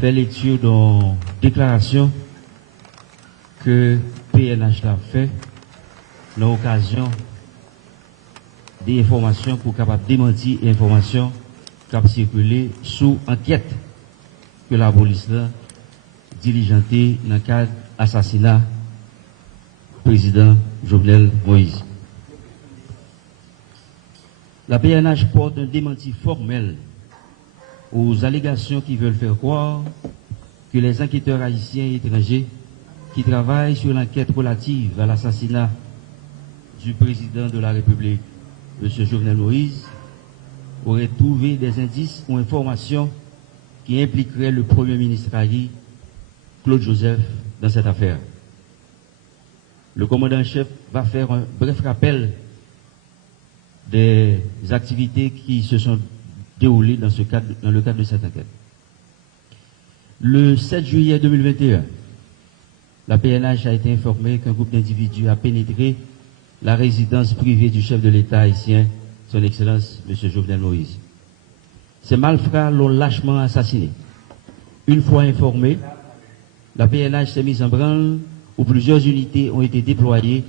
Fait lecture dans déclaration que PNH l'a fait dans l'occasion des informations pour capable démentir informations qui ont circulé sous enquête que la police a diligentée dans le cadre assassinat du président Jovenel Moïse. La PNH porte un démenti formel aux allégations qui veulent faire croire que les enquêteurs haïtiens et étrangers qui travaillent sur l'enquête relative à l'assassinat du président de la République, M. Jovenel Moïse, auraient trouvé des indices ou informations qui impliqueraient le Premier ministre haïtien, Claude Joseph, dans cette affaire. Le commandant-chef va faire un bref rappel des activités qui se sont déroulées dans le cadre de cette enquête. Le 7 juillet 2021, la PNH a été informée qu'un groupe d'individus a pénétré la résidence privée du chef de l'État haïtien, son Excellence M. Jovenel Moïse. Ces malfrats l'ont lâchement assassiné. Une fois informée, la PNH s'est mise en branle où plusieurs unités ont été déployées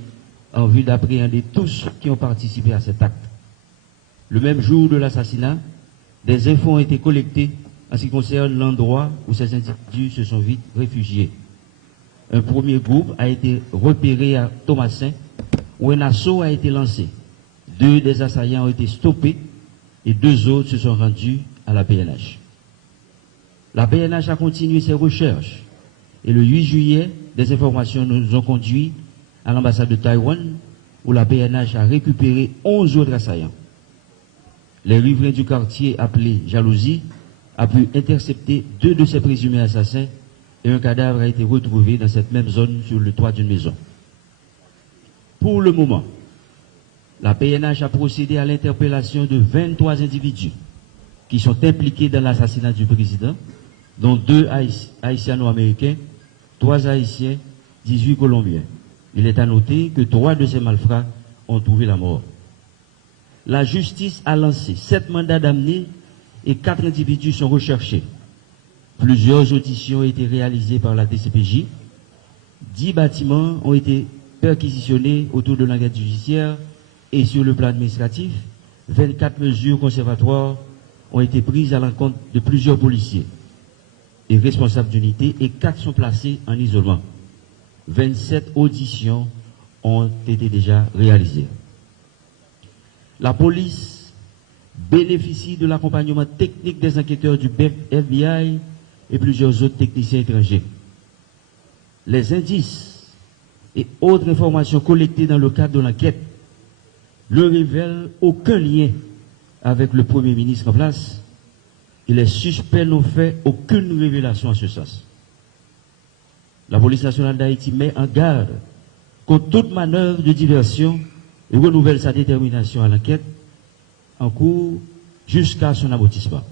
en vue d'appréhender tous qui ont participé à cet acte. Le même jour de l'assassinat, des infos ont été collectées en ce qui concerne l'endroit où ces individus se sont vite réfugiés. Un premier groupe a été repéré à Thomasin, où un assaut a été lancé. 2 des assaillants ont été stoppés et 2 autres se sont rendus à la PNH. La PNH a continué ses recherches et le 8 juillet, des informations nous ont conduit à l'ambassade de Taïwan, où la PNH a récupéré 11 autres assaillants. Les riverains du quartier appelé Jalousie a pu intercepter 2 de ces présumés assassins et un cadavre a été retrouvé dans cette même zone sur le toit d'une maison. Pour le moment, la PNH a procédé à l'interpellation de 23 individus qui sont impliqués dans l'assassinat du président, dont 2 haïtiano-américains, 3 haïtiens, 18 colombiens. Il est à noter que 3 de ces malfrats ont trouvé la mort. La justice a lancé 7 mandats d'amener et 4 individus sont recherchés. Plusieurs auditions ont été réalisées par la DCPJ. 10 bâtiments ont été perquisitionnés autour de l'enquête judiciaire et sur le plan administratif, 24 mesures conservatoires ont été prises à l'encontre de plusieurs policiers et responsables d'unité et 4 sont placés en isolement. 27 auditions ont été déjà réalisées. La police bénéficie de l'accompagnement technique des enquêteurs du FBI et plusieurs autres techniciens étrangers. Les indices et autres informations collectées dans le cadre de l'enquête ne révèlent aucun lien avec le Premier ministre en place et les suspects n'ont fait aucune révélation en ce sens. La police nationale d'Haïti met en garde contre toute manœuvre de diversion et renouvelle sa détermination à l'enquête en cours jusqu'à son aboutissement.